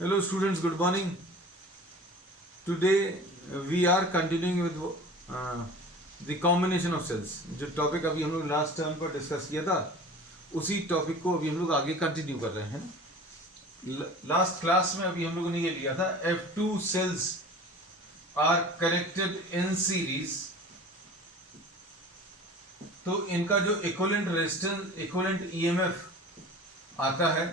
Hello students, good morning. Today we are continuing with the combination of cells. जो topic अभी हम लोग last term पर discuss किया था उसी टॉपिक को अभी हम लोग आगे कंटिन्यू कर रहे हैं। लास्ट क्लास में अभी हम लोगों ने ये लिया था F2 cells are connected in series। तो इनका जो इक्विवेलेंट रेजिस्टेंस इक्विवेलेंट EMF आता है,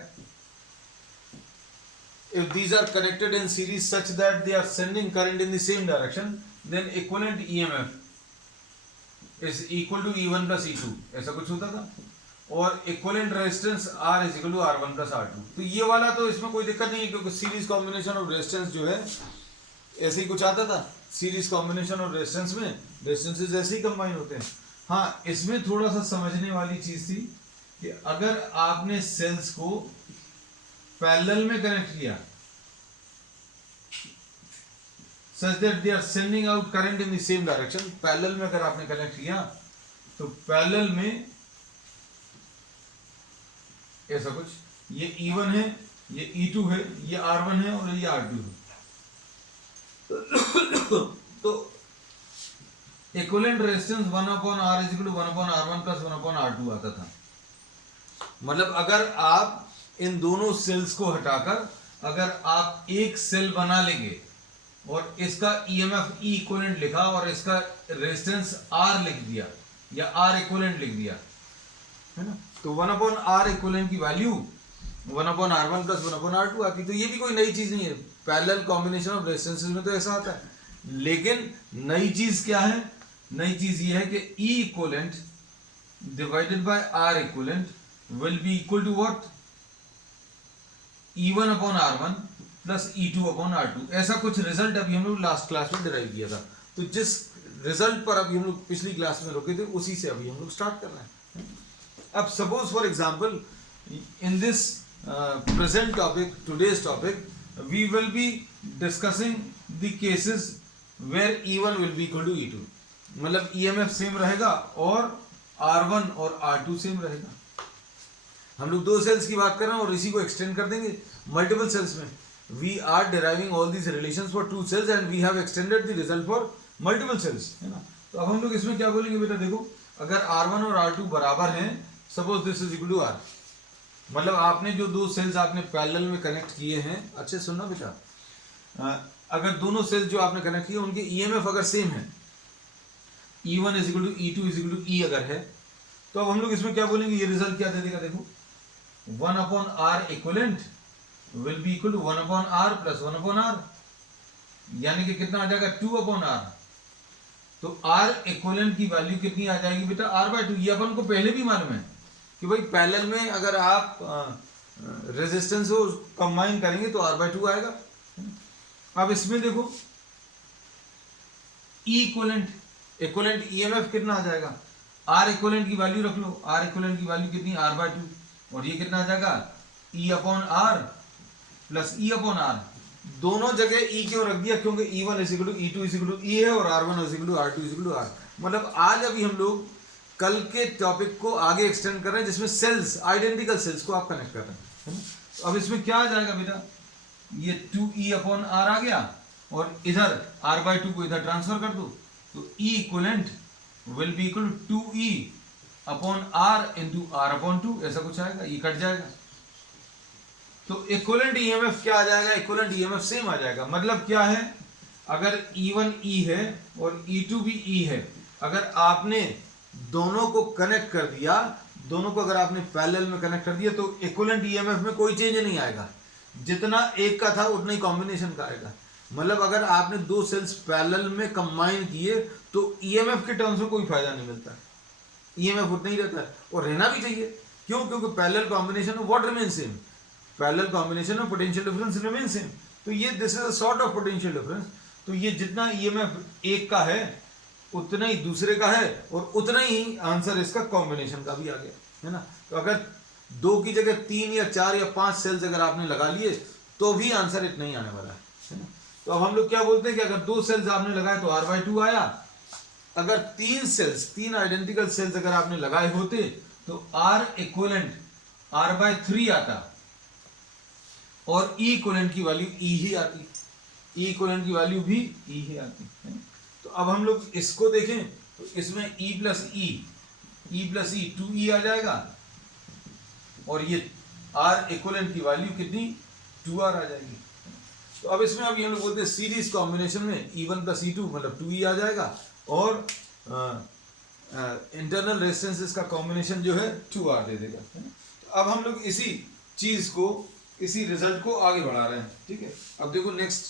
if these are connected in series such that they are sending current in the same direction, then equivalent EMF is equal to E1 plus E2, ऐसा कुछ होता था। और equivalent resistance R is equal to R1 plus R2। तो ये वाला तो इसमें कोई दिक्कत नहीं है, क्योंकि सीरीज कॉम्बिनेशन ऑफ रेजिस्टेंस जो है ऐसे ही कुछ आता था। सीरीज कॉम्बिनेशन और रेजिस्टेंस में रेजिस्टेंसेस ऐसे ही कंबाइन होते हैं। हाँ, इसमें थोड़ा सा समझने वाली चीज थी कि अगर आपने सेल्स को पैरेलल में कनेक्ट किया such that they are sending out current in the same direction, parallel में अगर आपने कनेक्ट किया तो पैरेलल में ऐसा कुछ, ये E1 है, ये E2 है, ये R1 है और ये R2 है। तो equivalent resistance 1/R is equal to 1/R1 plus 1/R2 आता था। मतलब अगर आप इन दोनों सेल्स को हटाकर अगर आप एक सेल बना लेंगे और इसका EMF E इक्विवेलेंट लिखा और इसका रेजिस्टेंस R लिख दिया या R इक्विवेलेंट लिख दिया, है ना, तो 1/R इक्विवेलेंट की वैल्यू 1/R1 प्लस 1/R2 आती। तो ये भी कोई नई चीज नहीं है, पैरेलल कॉम्बिनेशन ऑफ रेजिस्टेंसेस में तो ऐसा आता है। लेकिन नई चीज क्या है? नई चीज ये है कि E equivalent divided by R equivalent will be equal to what? E1/R1 plus E2/R2। ऐसा कुछ रिजल्ट अभी हम लोग लास्ट क्लास में डिराइव किया था। तो जिस रिजल्ट पर अभी हम लोग पिछली क्लास में रुके थे उसी से अभी हम लोग स्टार्ट कर रहे हैं। अब suppose for example in this present topic, today's topic, we will be discussing the cases where E1 will be equal to E2। मतलब EMF सेम रहेगा और R1 और R2 सेम रहेगा। हम लोग दो सेल्स की बात कर रहे हैं और इसी को एक्सटेंड कर देंगे मल्टीपल सेल्स में। We are deriving all these relations for two cells and we have extended the result for multiple cells, है ना। तो अब हम लोग इसमें क्या बोलेंगे बेटा, देखो अगर R1 और R2 बराबर हैं, suppose this is equal to R, मतलब आपने जो दो सेल्स आपने पैरेलल में कनेक्ट किए हैं, अच्छे सुनना बेटा, अगर दोनों सेल्स जो आपने कनेक्ट किए उनके EMF अगर सेम है, E1 is equal to E2 is equal to E अगर है, तो अब हम लोग इसमें क्या बोलेंगे, ये रिजल्ट क्या दे देगा, देखो 1/R equivalent will be equal to 1/R plus 1/R, यानी कि कितना आ जाएगा 2/R। तो R इक्विवेलेंट की वैल्यू कितनी आ जाएगी बेटा, R/2। ये अपन को पहले भी मालूम है कि भाई पैरेलल में अगर आप रेजिस्टेंस को कंबाइन करेंगे तो R/2 आएगा। अब इसमें देखो E इक्विवेलेंट EMF कितना आ जाएगा, R इक्विवेलेंट की वैल्यू रख लो, R इक्विवेलेंट की वैल्यू कितनी, R/2, और ये कितना आ जाएगा E/R प्लस E/R। दोनों जगह E क्यों रख दिया, क्योंकि E1 is equal to E2 is equal to E है और R1 is equal to R2 is equal to R। मतलब आज अभी हम लोग कल के टॉपिक को आगे एक्सटेंड कर रहे हैं जिसमें सेल्स, आइडेंटिकल सेल्स को आप कनेक्ट कर रहे हैं, है ना। तो अब इसमें क्या आ जाएगा बेटा, ये 2E/R आ गया और इधर R/2 को इधर ट्रांसफर कर दो, तो E equivalent will be equal to 2E/R into R/2, ऐसा कुछ आएगा, ये कट जाएगा। तो इक्विवेलेंट EMF क्या आ जाएगा, इक्विवेलेंट EMF सेम आ जाएगा। मतलब क्या है, अगर E1 E है और E2 भी E है, अगर आपने दोनों को कनेक्ट कर दिया, दोनों को अगर आपने पैरेलल में कनेक्ट कर दिया, तो इक्विवेलेंट EMF में कोई चेंज नहीं आएगा, जितना एक का था उतना ही कॉम्बिनेशन का आएगा। मतलब अगर आपने दो सेल्स पैरेलल में कंबाइन किए तो EMF के टर्म्स में कोई फायदा नहीं मिलता, EMF उतना ही रहता है और रहना भी चाहिए। क्यों? क्योंकि पैरेलल कॉम्बिनेशन में what remain same, parallel combination में पोटेंशियल डिफरेंस रिमेन सेम। तो ये this is a sort of potential difference. तो ये जितना EMF एक का है उतना ही दूसरे का है और उतना ही आंसर इसका कॉम्बिनेशन का भी आ गया, है ना। तो अगर दो की जगह 3 या 4 या 5 सेल्स अगर आपने लगा लिए तो भी आंसर इतना ही आने वाला है ना। तो अब हम लोग क्या बोलते हैं कि अगर दो सेल्स आपने लगाए तो R/2 आया, अगर तीन आइडेंटिकल सेल्स अगर आपने लगाए होते तो R इक्विवेलेंट R/3 आता। और ई इक्विवेलेंट की वैल्यू ई ही आती, ई इक्विवेलेंट की वैल्यू भी ई ही आती है। तो अब हम लोग इसको देखें तो इसमें ई प्लस ई 2e आ जाएगा, और ये आर इक्विवेलेंट की वैल्यू कितनी 2r आ जाएगी। तो अब इसमें अभी हम लोग बोलते हैं सीरीज कॉम्बिनेशन में E1 प्लस E2 मतलब 2e आ जाएगा, और इंटरनल रेजिस्टेंसेस का कॉम्बिनेशन जो है 2r दे देगा, है ना। तो अब हम लोग इसी चीज को, इसी रिजल्ट को आगे बढ़ा रहे हैं, ठीक है। अब देखो नेक्स्ट,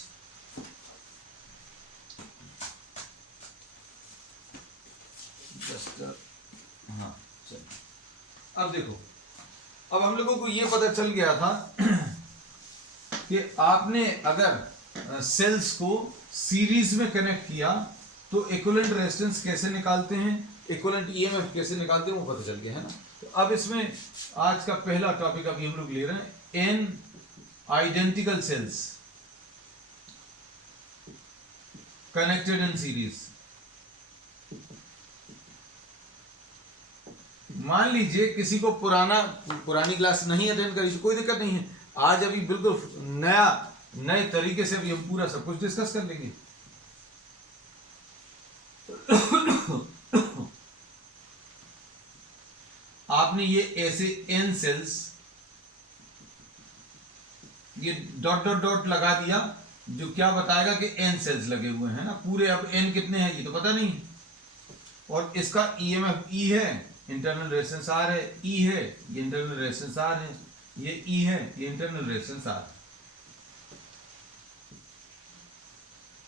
हाँ चलो, अब देखो, अब हम लोगों को ये पता चल गया था कि आपने अगर सेल्स को सीरीज में कनेक्ट किया तो इक्विवेलेंट रेजिस्टेंस कैसे निकालते हैं, इक्विवेलेंट ईएमएफ कैसे निकालते हैं, वो पता चल गया, है ना। तो अब इसमें आज का पहला टॉपिक अभी हम लोग ले रहे हैं, n identical cells connected in series. मान लीजिए किसी को पुरानी क्लास नहीं अटेंड करी तो कोई दिक्कत नहीं है, आज अभी बिल्कुल नए तरीके से अभी हम पूरा सब कुछ डिस्कस कर लेंगे। आपने ये ऐसे एन सेल्स, ये डॉट डॉट डॉट लगा दिया, जो क्या बताएगा कि एन सेल्स लगे हुए हैं ना पूरे। अब एन कितने हैं ये तो पता नहीं, और इसका ईएमएफ ई है, इंटरनल रेजिस्टेंस आर है, ई है ये इंटरनल रेजिस्टेंस आर है, ये ई है ये इंटरनल रेजिस्टेंस आर।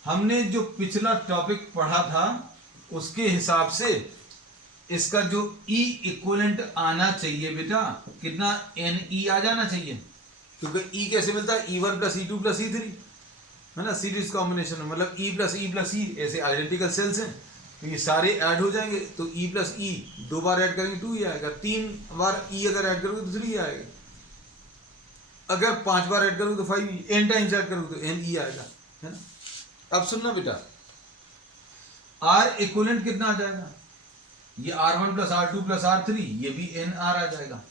हमने जो पिछला टॉपिक पढ़ा था उसके हिसाब से इसका जो ई इक्विवेलेंट आना चाहिए बेटा, कितना एन ई आ जाना चाहिए, क्योंकि ई कैसे मिलता है, E1 plus E2 plus E3, है ना, सीरीज कॉम्बिनेशन में, मतलब E प्लस E ऐसे आइडेंटिकल सेल्स हैं, तो ये सारे ऐड हो जाएंगे, तो E प्लस E 2 बार ऐड करेंगे 2 ही आएगा, 3 बार E अगर ऐड करोगे तो 3 आएगा, अगर 5 बार ऐड करोगे तो 5, n टाइम्स ऐड करोगे तो n e आएगा, है ना। अब सुनना बेटा, R इक्विवेलेंट कितना आ जाएगा, ये R1 plus R2 plus R3, ये भी NR आ जाएगा।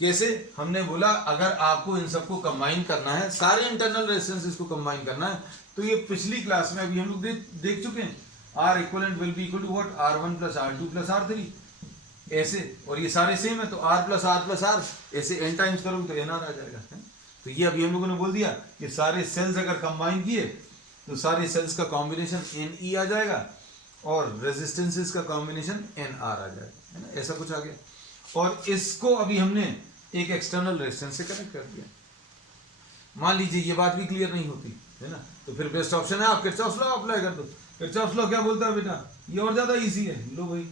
कैसे, हमने बोला अगर आपको इन सबको कंबाइन करना है, सारे इंटरनल रेजिस्टेंसेस को कंबाइन करना है, तो ये पिछली क्लास में अभी हम लोग देख चुके हैं, R equivalent will be equal to what, R1 plus R2 plus R3 ऐसे, और ये सारे सेम है, तो R प्लस R ऐसे n टाइम्स करोगे तो NR आ जाएगा, है? तो ये अभी हम लोगों ने बोल दिया कि सारे सेल्स अगर कंबाइन किए तो सारे सेल्स का कॉम्बिनेशन Ne आ जाएगा, और रेजिस्टेंसेस का कॉम्बिनेशन NR आ जाएगा, है ना, ऐसा कुछ आ गया। और इसको अभी हमने एक एक्सटर्नल रेजिस्टेंस से कनेक्ट कर दिया। मान लीजिए ये बात भी क्लियर नहीं होती, है ना, तो फिर बेस्ट ऑप्शन है आप किरचॉफ्स लॉ अप्लाई कर दो। किरचॉफ्स लॉ क्या बोलता है बेटा, ये और ज्यादा इजी है, लो भाई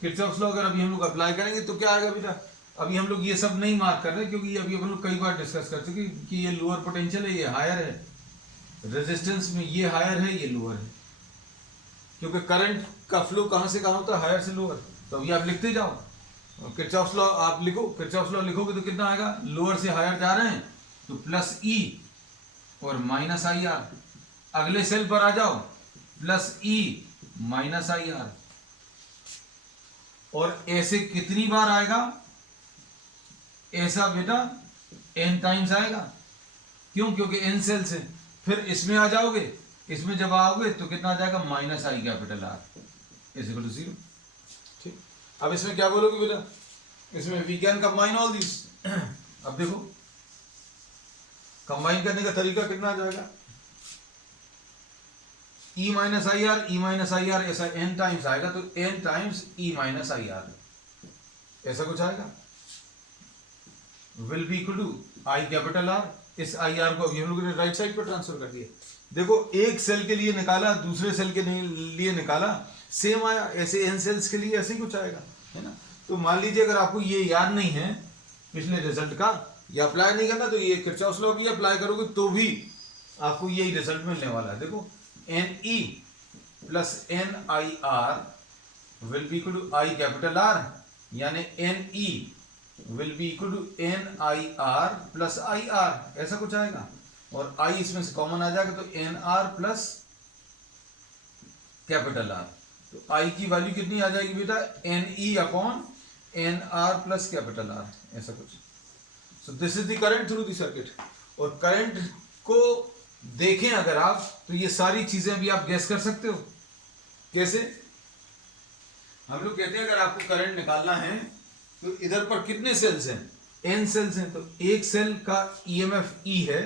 किरचॉफ्स लॉ अगर अभी हम लोग अप्लाई करेंगे तो क्या आएगा बेटा, अभी हम लोग ये सब नहीं मार्क कर रहे क्योंकि अभी हम लोग कई बार डिस्कस कर चुके कि ये लोअर पोटेंशियल है, ये हायर है, रेजिस्टेंस में ये हायर है ये लोअर है, क्योंकि करंट का फ्लो कहां से कहां होता है, हायर से लोअर। तो अभी आप लिखते जाओ, किरचॉफ्स लॉ आप लिखो, किरचॉफ्स लॉ लिखोगे तो कितना आएगा, लोअर से हायर जा रहे हैं तो प्लस ई और माइनस आई आर, अगले सेल पर आ जाओ plus E minus I are, और ऐसे कितनी बार आएगा, ऐसा बेटा n टाइम्स आएगा, क्यों, क्योंकि n सेल्स है। फिर इसमें आ जाओगे, इसमें जब आओगे तो कितना आ जाएगा, minus I capital R is equal to 0, ठीक। अब इसमें क्या बोलोगे बेटा, इसमें we can combine all this. अब देखो कंबाइन करने का तरीका कितना आ जाएगा, E माइनस आई आर ऐसा n टाइम्स आएगा, तो n times E minus I R ऐसा कुछ आएगा, will be equal to I capital R. इस आई आर को अभी हम लोगों ने राइट साइड पर ट्रांसफर कर दिया। देखो एक सेल के लिए निकाला, दूसरे सेल के लिए निकाला, सेम आया, ऐसे n सेल्स के लिए ऐसे ही कुछ आएगा, है ना। तो मान लीजिए अगर आपको ये याद नहीं है पिछले रिजल्ट का, या अप्लाई नहीं करना, तो ये किरचॉफ्स लॉ भी अप्लाई करोगे तो भी आपको यही रिजल्ट मिलने वाला है। देखो Ne plus NIR will be equal to I capital R, यानी Ne will be equal to NIR plus IR, ऐसा कुछ आएगा, और I इसमें से कॉमन आ जाएगा तो NR प्लस कैपिटल R, तो I की वैल्यू कितनी आ जाएगी बेटा, NE upon NR plus capital R, ऐसा कुछ। So this is the current through the circuit. और करंट को देखें अगर आप, तो ये सारी चीजें भी आप गैस कर सकते हो। कैसे? हम लोग कहते हैं अगर आपको करंट निकालना है तो इधर पर कितने सेल्स हैं? n सेल्स हैं। तो एक सेल का ईएमएफ E है,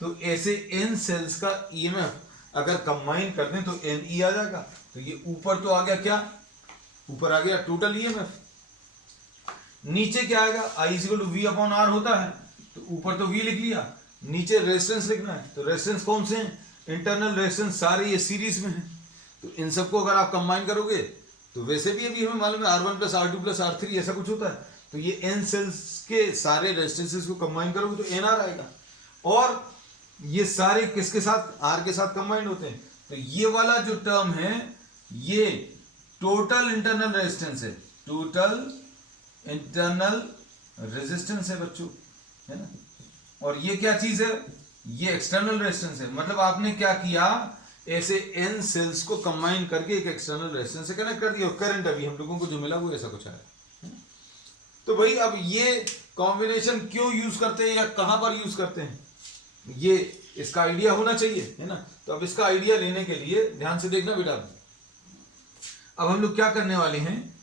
तो ऐसे n सेल्स का ईएमएफ अगर कंबाइन कर दें तो NE आ जाएगा। तो ये ऊपर तो आ गया, क्या ऊपर आ गया टोटल ईएमएफ। नीचे क्या आएगा? I = V/R होता है, तो ऊपर तो V लिख लिया, नीचे रेजिस्टेंस लिखना है। तो रेजिस्टेंस कौन से हैं? इंटरनल रेजिस्टेंस सारे ये सीरीज में हैं। तो इन सबको अगर आप कंबाइन करोगे तो वैसे भी अभी हमें मालूम है R1 + R2 + R3 ऐसा कुछ होता है। तो ये n सेल्स के सारे रेजिस्टेंसेस को कंबाइन करोगे तो NR आएगा। और ये सारे किसके साथ? R के साथ कंबाइंड होते हैं। तो ये वाला जो टर्म है ये टोटल इंटरनल रेजिस्टेंस है, टोटल इंटरनल रेजिस्टेंस है बच्चों, है ना। और ये क्या चीज है? ये एक्सटर्नल रेजिस्टेंस है। मतलब आपने क्या किया, ऐसे n सेल्स को कंबाइन करके एक एक्सटर्नल रेजिस्टेंस से कनेक्ट कर दिया। और करंट अभी हम लोगों को जो मिला वो ऐसा कुछ आया। तो भाई अब ये कॉम्बिनेशन क्यों यूज करते हैं या कहां पर यूज करते हैं, ये इसका आइडिया होना चाहिए, है ना। तो अब इसका आइडिया लेने के लिए ध्यान से देखना बेटा। अब हम लोग क्या करने वाले हैं,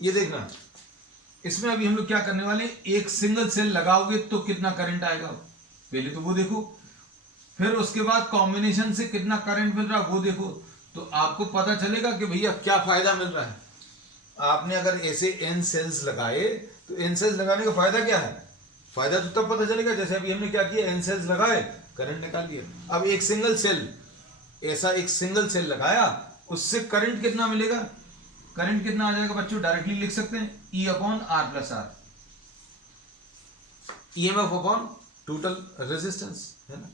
ये देखना। इसमें अभी हम लोग क्या करने वाले हैं, एक सिंगल सेल लगाओगे तो कितना करंट आएगा, पहले तो वो देखो। फिर उसके बाद कॉम्बिनेशन से कितना करंट मिल रहा है वो देखो। तो आपको पता चलेगा कि भैया क्या फायदा मिल रहा है। आपने अगर ऐसे n सेल्स लगाए तो n सेल्स लगाने का फायदा क्या है? फायदा तो तब पता चलेगा जैसे अभी हमने क्या किया, n सेल्स लगाए, करंट निकाल दिया। अब एक सिंगल सेल, ऐसा एक सिंगल सेल लगाया, उससे करंट कितना मिलेगा? करंट कितना आ जाएगा बच्चों? डायरेक्टली लिख सकते हैं E/R + R, EMF upon total resistance, है ना।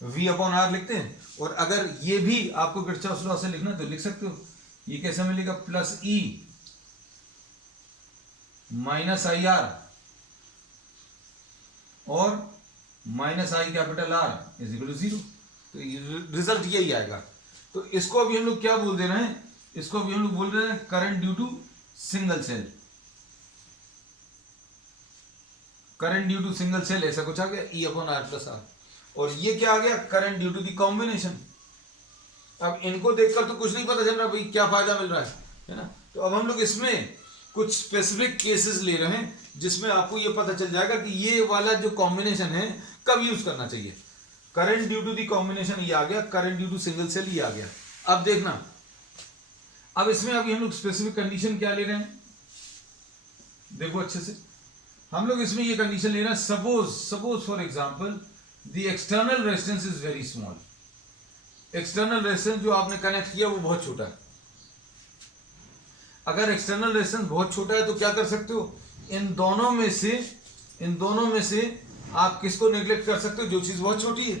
V/R लिखते हैं। और अगर ये भी आपको किरचॉफ लॉ से लिखना तो लिख सकते हो। ये कैसे मिलेगा? +E - IR और -I∩R = 0। तो रिजल्ट यही आएगा। तो इसको अभी हम लोग क्या बोल दे रहे हैं? इसको अभी हम लोग बोल रहे हैं current due to single cell, current due to single cell ऐसा कुछ आ गया E/R + R। और ये क्या आ गया? Current due to the combination. अब इनको देखकर तो कुछ नहीं पता चल रहा भाई क्या फायदा मिल रहा है ना। तो अब हम लोग इसमें कुछ स्पेसिफिक केसेस ले रहे हैं जिसमें आपको ये पता चल जाएगा कि ये वाला जो कॉम्बिनेशन है कब यूज करना चाहिए। Current due to the combination ये आ गया, current due to single cell ये आ गया। अब देखना, अब इसमें अभी हम लोग स्पेसिफिक कंडीशन क्या ले रहे हैं, देखो अच्छे से। हम लोग इसमें ये कंडीशन ले रहे हैं, suppose for example the external resistance is very small. External resistance जो आपने कनेक्ट किया वो बहुत छोटा है। अगर एक्सटर्नल रेजिस्टेंस बहुत छोटा है तो क्या कर सकते हो, इन दोनों में से आप किसको नेग्लेक्ट कर सकते हो? जो चीज बहुत छोटी है।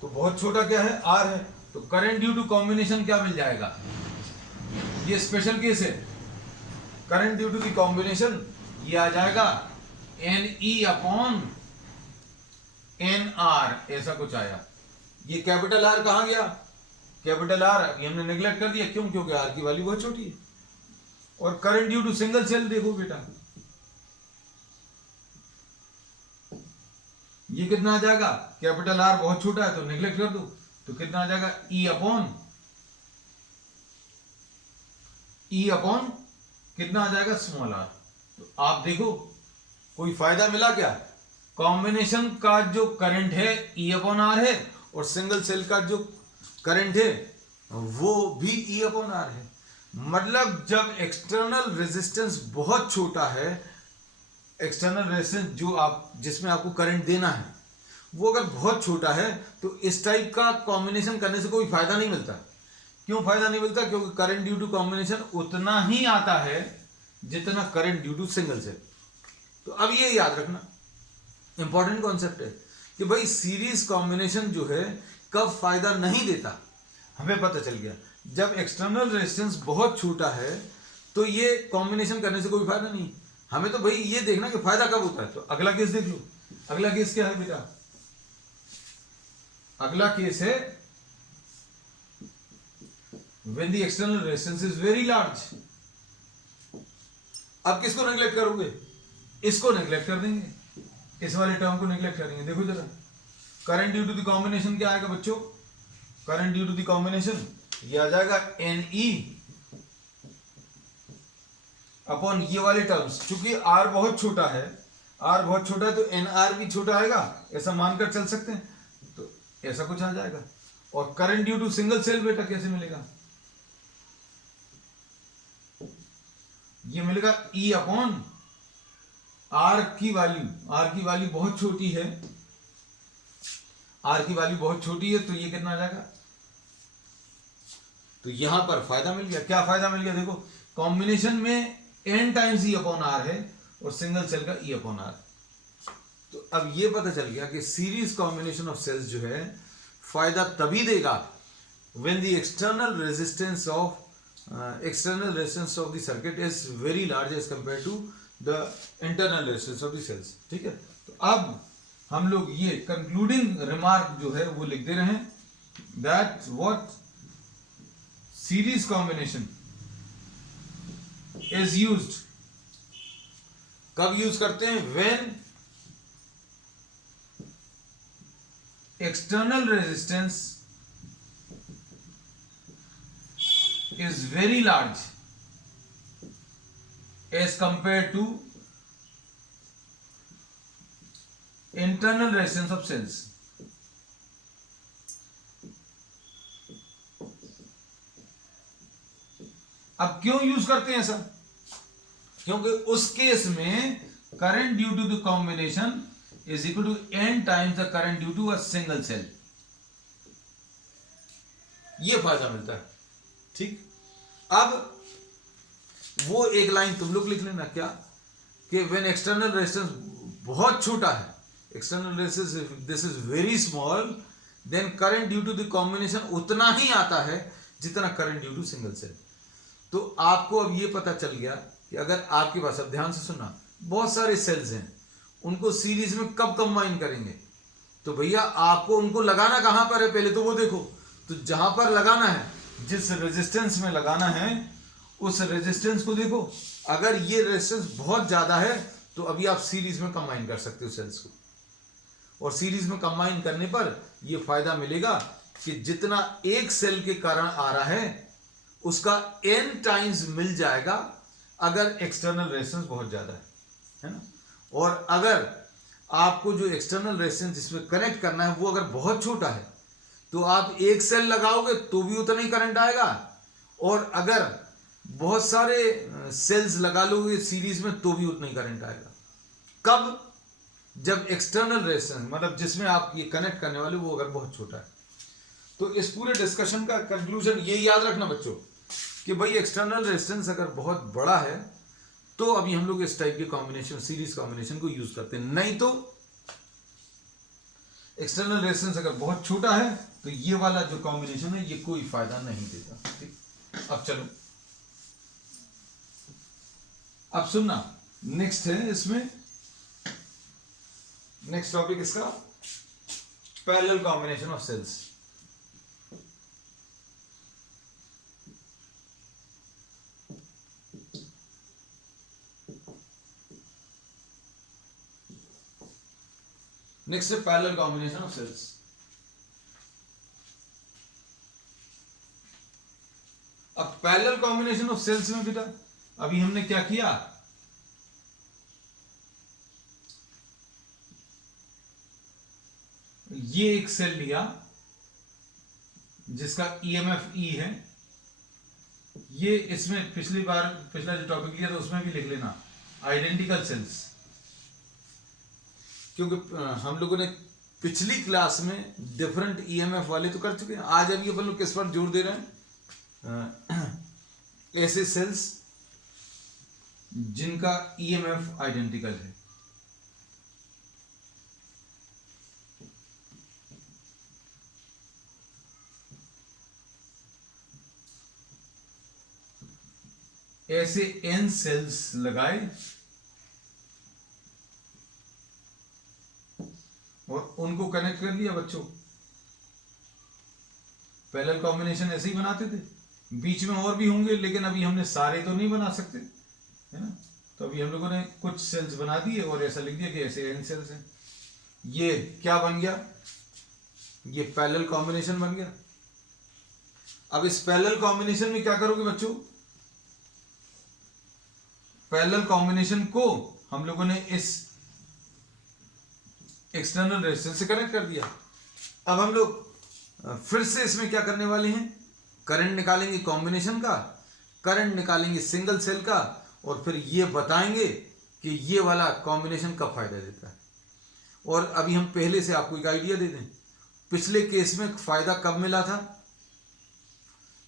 तो बहुत छोटा क्या है? R है। तो करंट ड्यू टू कॉम्बिनेशन क्या मिल जाएगा? ये स्पेशल केस है। Current due to the combination ये आ जाएगा NE/NR ऐसा कुछ आया। ये कैपिटल R कहां गया? कैपिटल R अभी हमने नेग्लेक्ट कर दिया, क्यों? क्योंकि R की वैल्यू बहुत छोटी है। और current due to single cell देखो बेटा, ये कितना आ जाएगा? कैपिटल R बहुत छोटा है तो नेग्लेक्ट कर दो, तो कितना आ जाएगा? E अपॉन कितना आ जाएगा? Small r। तो आप देखो कोई फायदा मिला क्या? कॉम्बिनेशन का जो करंट है E/R है और सिंगल सेल का जो करंट है वो भी E/R है। मतलब जब एक्सटर्नल रेजिस्टेंस बहुत छोटा है, एक्सटर्नल रेजिस्टेंस जो आप जिसमें आपको करंट देना है वो अगर बहुत छोटा है तो इस टाइप का कॉम्बिनेशन करने से कोई फायदा नहीं मिलता। क्यों फायदा नहीं मिलता? क्योंकि करंट ड्यू टू कॉम्बिनेशन उतना ही आता है जितना current due to single cell. तो अब ये याद रखना, इंपॉर्टेंट कॉन्सेप्ट है कि भाई सीरीज कॉम्बिनेशन जो है कब फायदा नहीं देता, हमें पता चल गया। जब एक्सटर्नल रेजिस्टेंस बहुत छोटा है तो ये कॉम्बिनेशन करने से कोई फायदा नहीं। हमें तो भाई ये देखना कि फायदा कब होता है। तो अगला केस देख लो। अगला केस क्या है बेटा? अगला केस है when the external resistance is very large। अब किसको नेग्लेक्ट करोगे? इसको नेग्लेक्ट कर देंगे, इस वाले टर्म को नेग्लेक्ट करेंगे। देखो जरा, current due to the combination क्या आएगा बच्चों? Current due to the combination ये आ जाएगा NE अपॉन ये वाले टर्म्स। चूंकि R बहुत छोटा है, R बहुत छोटा है तो NR भी छोटा आएगा, ऐसा मानकर चल सकते हैं, तो ऐसा कुछ आ जाएगा। और current due to single cell बेटा कैसे मिलेगा? ये मिलेगा E अपॉन R की वैल्यू बहुत छोटी है, R की वैल्यू बहुत छोटी है, तो ये कितना आ जाएगा? तो यहां पर फायदा मिल गया। क्या फायदा मिल गया? देखो, कॉम्बिनेशन में n times E upon R है और सिंगल सेल का E अपॉन R। तो अब ये पता चल गया कि सीरीज कॉम्बिनेशन ऑफ सेल्स जो है फायदा तभी देगा when the external resistance of the circuit is very large as compare to the internal resistance of the cells. ठीक है, तो अब हम लोग ये कंक्लूडिंग रिमार्क जो है वो लिख दे रहे हैं, that what series combination is used. कब यूज करते हैं? When external resistance is very large as compared to internal resistance of cells। अब क्यों यूज करते हैं ऐसा? क्योंकि उस केस में current due to the combination is equal to n times the current due to a single cell। ये फायदा मिलता है। ठीक, अब वो एक लाइन तुम लोग लिख लेना, क्या कि when external resistance बहुत छोटा है, external resistance this is very small, then current due to the combination उतना ही आता है जितना current due to single cell। तो आपको अब ये पता चल गया कि अगर आपके पास, अब ध्यान से सुनना, बहुत सारे सेल्स हैं, उनको सीरीज में कब कंबाइन करेंगे? तो भैया आपको उनको लगाना कहां पर है पहले तो वो देखो। तो जहां पर लगाना है, जिस रेजिस्टेंस में लगाना है, उस रेजिस्टेंस को देखो। अगर ये रेजिस्टेंस बहुत ज्यादा है तो अभी आप सीरीज में कंबाइन कर सकते हो सेल्स को, और सीरीज में कंबाइन करने पर ये फायदा मिलेगा कि जितना एक सेल के कारण आ रहा है उसका n टाइम्स मिल जाएगा अगर एक्सटर्नल रेजिस्टेंस बहुत ज्यादा है ना। और अगर आपको जो एक्सटर्नल रेजिस्टेंस जिसमें कनेक्ट करना है वो अगर बहुत छोटा है तो आप एक सेल लगाओगे तो भी उतना ही करंट आएगा, और अगर बहुत सारे सेल्स लगा लोगे सीरीज में तो भी उतना ही करंट आएगा। कब? जब एक्सटर्नल रेजिस्टेंस मतलब जिसमें आप ये कनेक्ट करने वाले वो अगर बहुत छोटा है। तो इस पूरे डिस्कशन का कंक्लूजन ये याद रखना बच्चों कि भाई एक्सटर्नल रेजिस्टेंस अगर बहुत बड़ा है तो अभी हम लोग इस टाइप के कॉम्बिनेशन, सीरीज कॉम्बिनेशन को यूज करते हैं, नहीं तो एक्सटर्नल रेजिस्टेंस अगर बहुत छोटा है तो ये वाला जो कॉम्बिनेशन है ये कोई फायदा नहीं देगा। ठीक, अब चलो, अब सुनना, नेक्स्ट है इसमें, नेक्स्ट टॉपिक इसका parallel combination of cells. Next है पैरेलल कॉम्बिनेशन ऑफ सेल्स। अब पैरेलल कॉम्बिनेशन ऑफ सेल्स में बेटा अभी हमने क्या किया, ये एक सेल लिया जिसका ईएमएफ ई है, ये इसमें पिछला जो टॉपिक लिया था उसमें भी लिख लेना आइडेंटिकल सेल्स, क्योंकि हम लोगों ने पिछली क्लास में डिफरेंट ईएमएफ वाले तो कर चुके हैं। आज अभी अपन लोग किस पर जोर दे रहे हैं? ऐसे सेल्स जिनका ईएमएफ आइडेंटिकल है। ऐसे n सेल्स लगाए और उनको कनेक्ट कर लिया बच्चों। पैरेलल कॉम्बिनेशन ऐसे ही बनाते थे, बीच में और भी होंगे लेकिन अभी हमने सारे तो नहीं बना सकते, है ना। तो अभी हम लोगों ने कुछ सेल्स बना दिए और ऐसा लिख दिया कि ऐसे n सेल्स हैं। ये क्या बन गया, ये पैरेलल कॉम्बिनेशन बन गया। अब इस पैरेलल कॉम्बिनेशन में क्या करोगे बच्चों, पैरेलल कॉम्बिनेशन को हम लोगों ने इस एक्सटर्नल रेजिस्टेंस से कनेक्ट कर दिया। अब हम लोग फिर से इसमें क्या करने वाले हैं, करंट निकालेंगे कॉम्बिनेशन का, करंट निकालेंगे सिंगल सेल का, और फिर ये बताएंगे कि ये वाला कॉम्बिनेशन कब फायदा देता है। और अभी हम पहले से आपको एक आइडिया दे दें, पिछले केस में फायदा कब मिला था,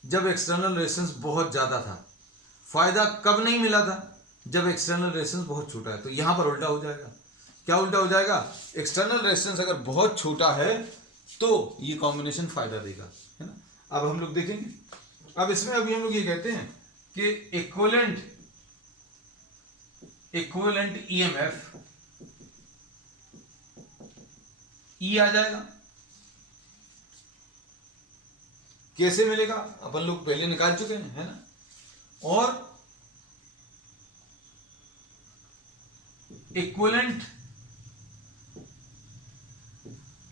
जब एक्सटर्नल रेजिस्टेंस बहुत ज्यादा था। फायदा कब नहीं मिला था, जब एक्सटर्नल रेजिस्टेंस बहुत छोटा है। तो यहां पर उल्टा हो जाएगा। क्या उल्टा हो जाएगा, एक्सटर्नल रेजिस्टेंस अगर बहुत छोटा है तो ये कॉम्बिनेशन फायदा देगा, है ना। अब हम लोग देखेंगे, अब इसमें अभी हम लोग ये कहते हैं कि इक्विवेलेंट ईएमएफ ई आ जाएगा। कैसे मिलेगा, अपन लोग पहले निकाल चुके हैं, है ना। और इक्विवेलेंट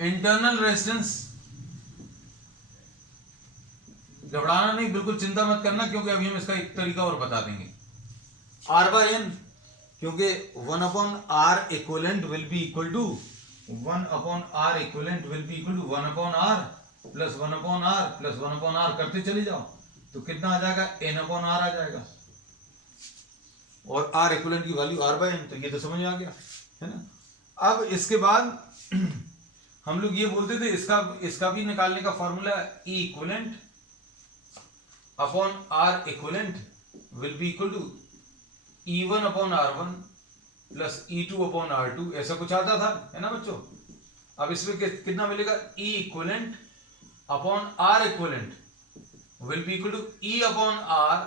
इंटरनल रेजिस्टेंस, घबराना नहीं, बिल्कुल चिंता मत करना, क्योंकि अभी हम इसका एक तरीका और बता देंगे। R by N, क्योंकि 1/R equivalent will be equal to 1/R equivalent will be equal to 1/R plus 1/R plus 1/R करते चले जाओ, तो कितना आ जाएगा, N/R आ जाएगा। और R इक्विवेलेंट की वैल्यू R by N, तो ये तो समझ में आ गया, है ना। अब इसके बाद हम लोग ये बोलते थे, इसका भी निकालने का formula E equivalent upon R equivalent will be equal to E1/R1 plus E2/R2, ऐसा कुछ आता था, है ना बच्चों। अब इसमें कितना मिलेगा, E equivalent upon R equivalent will be equal to E/R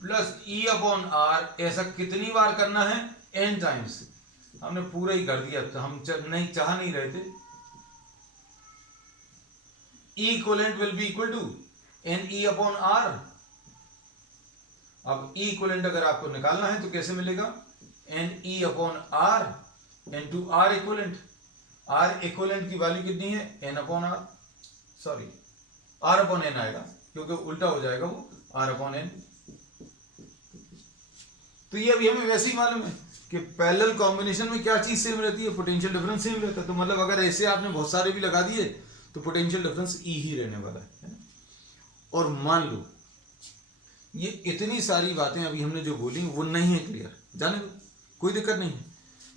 plus E/R। ऐसा कितनी बार करना है, n टाइम्स। हमने पूरा ही कर दिया, तो हम नहीं चाह नहीं रहे थे। E equivalent will be equal to NE/R। अब E इक्विवेलेंट अगर आपको निकालना है तो कैसे मिलेगा, NE/R into R equivalent. R equivalent की वैल्यू कितनी है, N/R, सॉरी R/N आएगा, क्योंकि उल्टा हो जाएगा वो, R/N। तो ये अभी हमें वैसे ही मालूम है कि पैरेलल कॉम्बिनेशन में क्या चीज सेम रहती है, पोटेंशियल डिफरेंस सेम रहता है। तो मतलब अगर ऐसे आपने बहुत सारे भी लगा दिए तो पोटेंशियल डिफरेंस E ही रहने वाला है ना। और मान लो ये इतनी सारी बातें अभी हमने जो बोली वो नहीं है क्लियर, जाने दो, कोई दिक्कत नहीं है।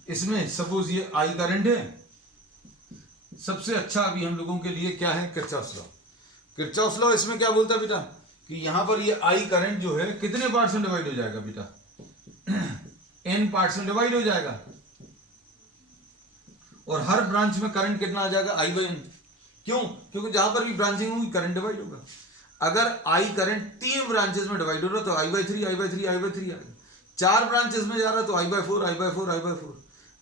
इसमें सपोज ये I करंट है, सबसे अच्छा अभी हम लोगों के लिए क्या है, किरचॉफ्स लॉ। किरचॉफ्स लॉ इसमें क्या बोलता है बेटा, कि यहां पर ये I करंट जो है कितने पार्ट्स में डिवाइड हो जाएगा बेटा, n पार्ट्स में डिवाइड हो जाएगा। और हर ब्रांच में करंट कितना आ जाएगा, I by N। क्यों, क्योंकि जहां पर भी ब्रांचिंग होगी करंट डिवाइड होगा। अगर I करंट 3 ब्रांचेस में डिवाइड हो रहा तो I/3 I/3 I/3 आएगा। 4 ब्रांचेस में जा रहा तो I/4 I/4 I/4।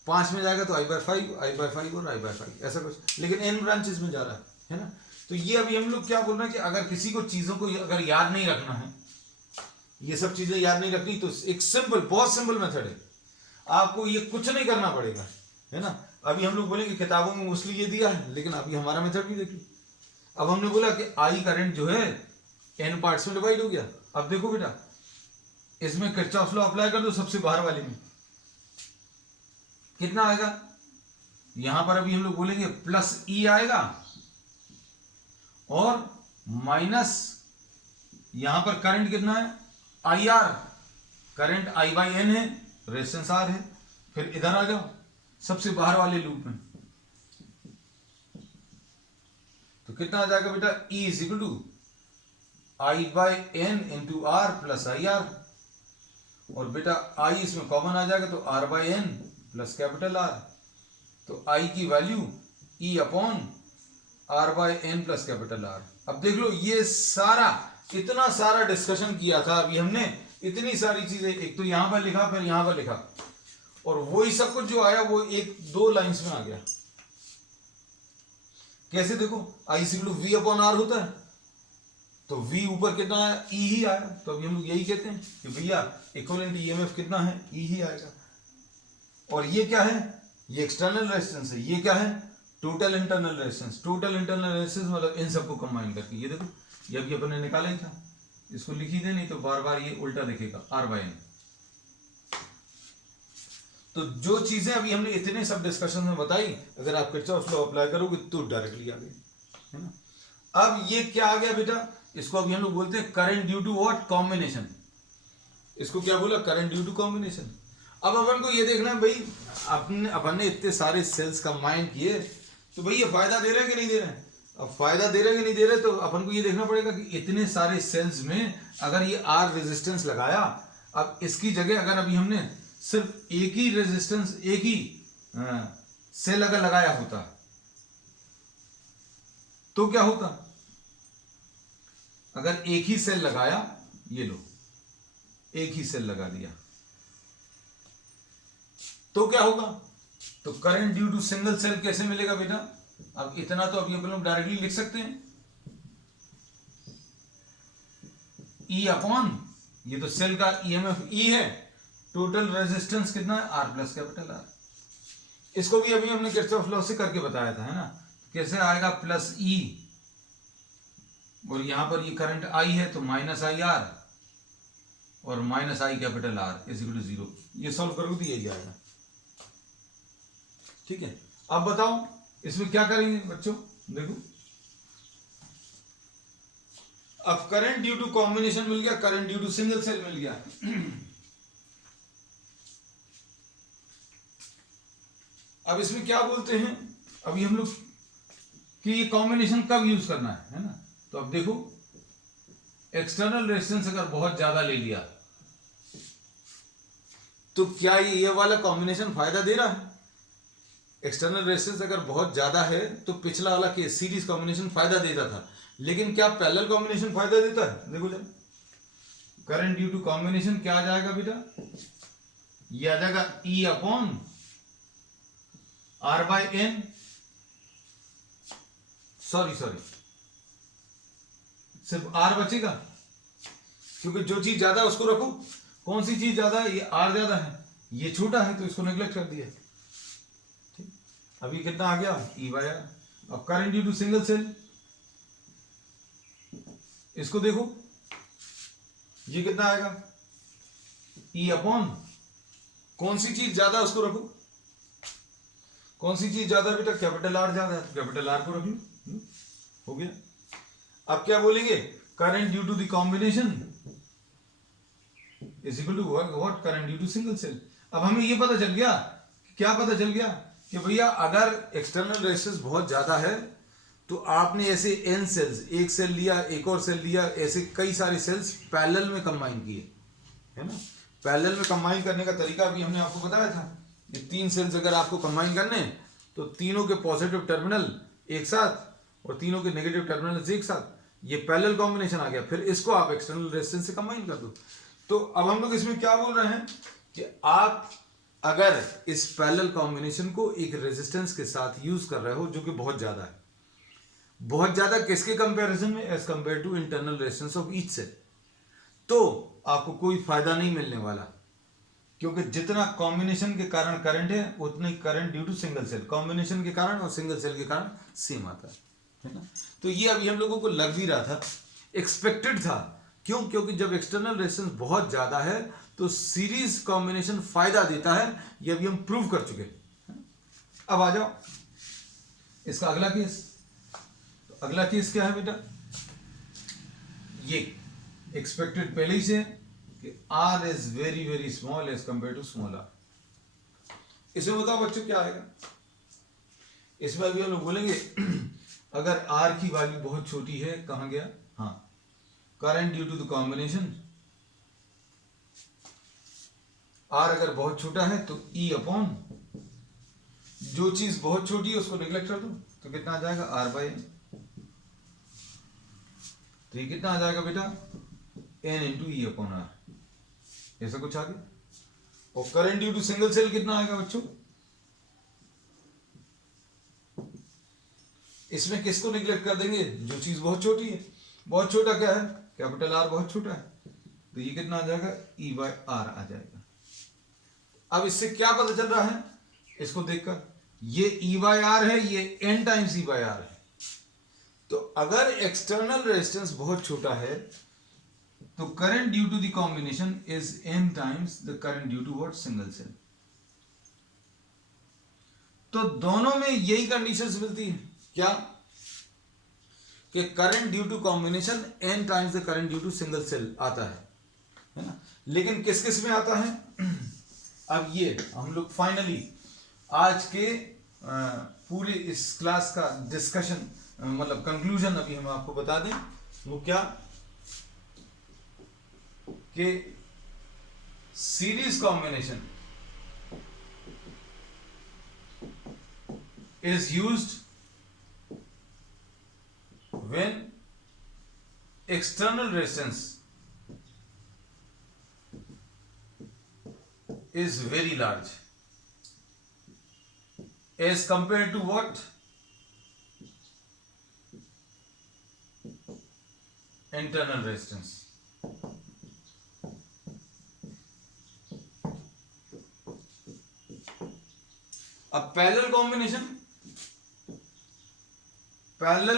5 में जाएगा तो I/5 I/5 और I/5, ऐसा कुछ। लेकिन n ब्रांचेस में जा रहा है ना। तो ये अभी हम लोग क्या बोल रहे हैं कि अगर किसी को चीजों को अगर याद नहीं रखना है, ये सब चीजें याद नहीं रखनी, तो एक सिंपल, बहुत सिंपल मेथड है, आपको ये कुछ नहीं करना पड़ेगा, है ना। अभी हम लोग बोलेंगे किताबों में मोस्टली ये दिया है, लेकिन अभी हमारा मेथड भी देखिए। अब हमने बोला कि I करंट जो है n पार्ट्स में डिवाइड हो गया। अब देखो बेटा, इसमें किरचॉफ लॉ अप्लाई कर दो सबसे बाहर वाले में, कितना आएगा, यहां पर अभी हम लोग बोलेंगे प्लस E आएगा, और माइनस यहां पर करंट कितना है, IR, current I by N है, रेजिस्टेंस R है। फिर इधर आ जाओ सबसे बाहर वाले लूप में, तो कितना आ जाएगा बेटा, E is equal to I by N into R plus IR। और बेटा I इसमें कॉमन आ जाएगा तो R by N plus capital R। तो I की value E upon R by N plus capital R। अब देख लो, ये सारा इतना सारा डिस्कशन किया था अभी हमने, इतनी सारी चीजें, एक तो यहां पर लिखा फिर यहां पर लिखा, और वही सब कुछ जो आया वो 1-2 लाइंस में आ गया। कैसे, देखो I equal to V upon R होता है, तो V ऊपर कितना आया, E ही आया। तो अभी हम लोग यही कहते हैं कि भैया इक्विवेलेंट ईएमएफ कितना है, E ही आएगा। और ये क्या है, ये एक्सटर्नल रेजिस्टेंस है, ये क्या है, total internal resistance. Total internal resistance मतलब इन सबको कंबाइन करके, ये देखो ये अभी अपन ने निकाला ही था, इसको लिख ही दे, नहीं तो बार बार ये उल्टा दिखेगा, R/N। तो जो चीजें अभी हमने इतने सब डिस्कशन में बताई, अगर आप किरचॉफ लॉ अप्लाई करोगे तो डायरेक्टली आ गई, है ना। अब ये क्या आ गया बेटा, इसको अभी हम लोग बोलते हैं current due to what, combination. इसको क्या बोला, करंट ड्यू टू कॉम्बिनेशन। अब अपन को ये देखना है भाई, अपन ने इतने सारे सेल्स कंबाइन किए, तो भाई ये फायदा दे रहे हैं कि नहीं दे रहे हैं। अब फायदा दे रहे हैं कि नहीं दे रहे, तो अपन को ये देखना पड़ेगा कि इतने सारे सेल्स में अगर ये R रेजिस्टेंस लगाया, अब इसकी जगह अगर अभी हमने सिर्फ एक ही रेजिस्टेंस, एक ही सेल अगर लगाया होता तो क्या होता। अगर एक ही सेल लगाया, ये लो एक ही सेल लगा दिया, तो क्या होगा, तो current due to single cell कैसे मिलेगा बेटा। अब इतना तो अभी अपन लोग डायरेक्टली लिख सकते हैं, E अपॉन, ये तो सेल का ईएमएफ E है, टोटल रेजिस्टेंस कितना है, R प्लस कैपिटल R। इसको भी अभी हमने किरचॉफ लॉ से करके बताया था, है ना। कैसे आएगा, प्लस E, और यहां पर ये करंट I है तो माइनस IR, और minus I capital R is equal to 0। ये सॉल्व करोगे तो यही आएगा, ठीक है। अब बताओ इसमें क्या करेंगे बच्चों, देखो अब करंट ड्यू टू कॉम्बिनेशन मिल गया, current due to single cell मिल गया। अब इसमें क्या बोलते हैं, अभी हम लोग कि ये कॉम्बिनेशन कब यूज करना है ना। तो अब देखो, एक्सटर्नल रेजिस्टेंस अगर बहुत ज्यादा ले लिया, तो क्या ये वाला कॉम्बिनेशन फायदा दे रहा है। एक्सटर्नल रेजिस्टेंस अगर बहुत ज्यादा है तो पिछला वाला केस सीरीज कॉम्बिनेशन फायदा देता था, लेकिन क्या पैरेलल कॉम्बिनेशन फायदा देता है। देखो जरा, करंट ड्यू टू कॉम्बिनेशन क्या आ जाएगा बेटा, ये आ जाएगा E अपॉन R/N, सॉरी सिर्फ R बचेगा, क्योंकि जो चीज ज्यादा है उसको रखो। कौन सी चीज ज्यादा है, ये R ज्यादा है, ये छोटा है तो इसको नेग्लेक्ट कर दिया। ठीक, अभी कितना आ गया, E/R। अब current due to single cell, इसको देखो ये कितना आएगा, E अपॉन, कौन सी चीज ज्यादा उसको रखो। कौन सी चीज ज्यादा बेटा, कैपिटल R ज्यादा है, कैपिटल R को रख लो, हो गया। अब क्या बोलेंगे, current due to the combination is equal to what, current due to single cell. अब हमें ये पता चल गया, क्या पता चल गया कि भैया अगर एक्सटर्नल रेजिस्टेंस बहुत ज्यादा है तो आपने ऐसे n सेल्स, एक सेल लिया, एक और सेल लिया, ऐसे कई सारे सेल्स पैरेलल में कंबाइन किए, है ना। पैरेलल में कंबाइन करने का तरीका भी हमने आपको बताया था। ये 3 सेल्स अगर आपको कंबाइन करने तो तीनों के पॉजिटिव टर्मिनल एक साथ और तीनों के नेगेटिव टर्मिनल एक साथ, ये पैरेलल कॉम्बिनेशन आ गया। फिर इसको आप एक्सटर्नल रेजिस्टेंस से कंबाइन कर दो। तो अब हम लोग इसमें क्या बोल रहे हैं कि आप अगर इस पैरेलल कॉम्बिनेशन को एक रेजिस्टेंस के साथ यूज कर रहे हो जो कि बहुत ज्यादा है, बहुत ज्यादा किसके कंपैरिजन में, as compare to internal resistance of each cell, तो आपको कोई फायदा नहीं मिलने वाला, क्योंकि जितना कॉम्बिनेशन के कारण करंट है उतना ही current due to single cell, combination के कारण और सिंगल सेल के कारण सेम आता है ना। तो ये अभी हम लोगों को लग भी रहा था, एक्सपेक्टेड था। क्यों, क्योंकि जब एक्सटर्नल रेजिस्टेंस बहुत ज्यादा है तो सीरीज कॉम्बिनेशन फायदा देता है, ये अभी हम प्रूव कर चुके हैं। अब आ जाओ इसका अगला केस। तो अगला केस क्या है बेटा, ये एक्सपेक्टेड पहले ही से कि R is very very small as compare to small r। इसमें बताओ बच्चों क्या आएगा, इसमें अभी हम लोग बोलेंगे अगर R की वैल्यू बहुत छोटी है, कहां गया, हाँ, current due to the combination, R अगर बहुत छोटा है तो E अपॉन, जो चीज बहुत छोटी है उसको निगलेक्ट कर दो, तो कितना आ जाएगा, R/N। तो ये कितना आ जाएगा बेटा, N into E upon R, ऐसा कुछ आ गया। और current due to single cell कितना आएगा बच्चों, इसमें किसको निगलेक्ट कर देंगे, जो चीज बहुत छोटी है। बहुत छोटा क्या है, कैपिटल आर बहुत छोटा है, तो ये कितना आ जाएगा, ई बाय आर आ जाएगा। अब इससे क्या पता चल रहा है, इसको देखकर, ये ई बाय आर है, ये n times E by R है। तो अगर एक्सटर्नल रेजिस्टेंस बहुत छोटा है तो current due to the combination is n times the current due to what, single cell. तो दोनों में यही कंडीशंस मिलती है क्या, कि current due to combination n times the current due to single cell आता है ना। लेकिन किस किस में आता है, अब ये हम लोग फाइनली आज के पूरी इस क्लास का डिस्कशन, मतलब कंक्लूजन अभी हम आपको बता दें, वो क्या, कि series combination is used when external resistance is very large as compared to what, internal resistance। अब parallel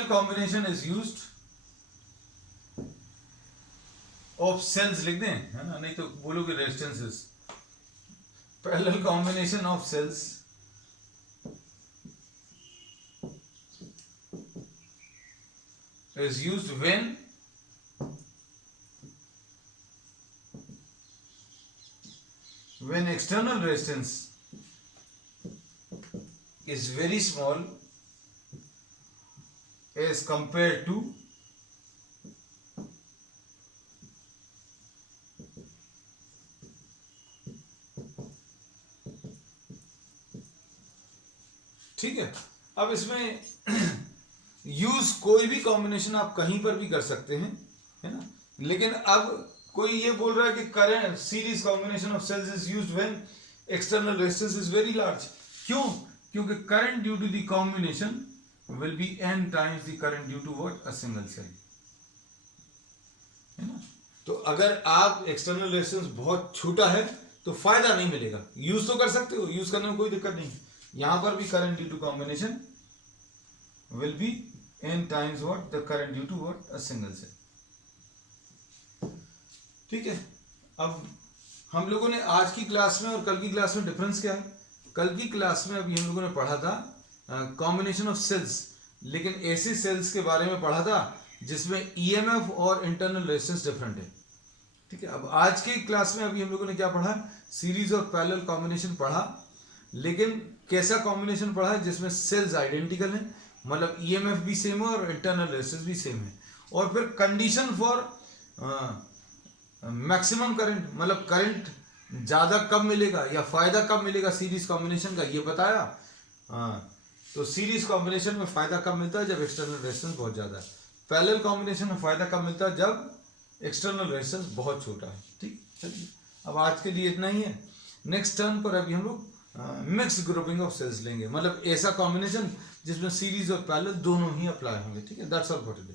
combination is used of cells, लिख दें है ना, नहीं तो बोलोगे resistances. parallel combination of cells is used when external resistance is very small as compared to ठीक है। अब इसमें यूज कोई भी कॉम्बिनेशन आप कहीं पर भी कर सकते हैं, है ना। लेकिन अब कोई ये बोल रहा है कि current series combination of cells is used when external resistance is very large. क्यों, क्योंकि current due to the combination will be n times the current due to what, a single cell, है ना। तो अगर आप एक्सटर्नल रेजिस्टेंस बहुत छोटा है तो फायदा नहीं मिलेगा, यूज तो कर सकते हो, यूज करने में कोई दिक्कत नहीं। यहां पर भी current due to combination will be n times what, the current due to what, a single cell. ठीक है। अब हम लोगों ने आज की क्लास में और कल की क्लास में डिफरेंस क्या है, कल की क्लास में अभी हम लोगों ने पढ़ा था कॉम्बिनेशन ऑफ सेल्स, लेकिन ऐसे सेल्स के बारे में पढ़ा था जिसमें ईएमएफ और इंटरनल रेजिस्टेंस डिफरेंट है। ठीक है। अब आज की क्लास में अभी हम लोगों ने क्या पढ़ा, सीरीज और पैरेलल कॉम्बिनेशन पढ़ा, लेकिन कैसा कॉम्बिनेशन पढ़ा है जिसमें सेल्स आइडेंटिकल हैं, मतलब ईएमएफ भी सेम है और इंटरनल रेजिस्टेंस भी सेम है। और फिर कंडीशन फॉर मैक्सिमम करंट, मतलब करंट ज्यादा कब मिलेगा या फायदा कब मिलेगा सीरीज कॉम्बिनेशन का, ये बताया। तो सीरीज कॉम्बिनेशन में फायदा कब मिलता है, जब एक्सटर्नल रेजिस्टेंस बहुत ज्यादा है। पैरेलल कॉम्बिनेशन में फायदा कब मिलता है, जब एक्सटर्नल रेजिस्टेंस बहुत छोटा है। ठीक, चलिए अब आज के लिए इतना ही है। नेक्स्ट टर्न पर अभी हम लोग मिक्स ग्रुपिंग ऑफ सेल्स लेंगे, मतलब ऐसा कॉम्बिनेशन जिसमें सीरीज और पैरेलल दोनों ही अप्लाई होंगे। ठीक है, दैट्स ऑल फॉर टुडे।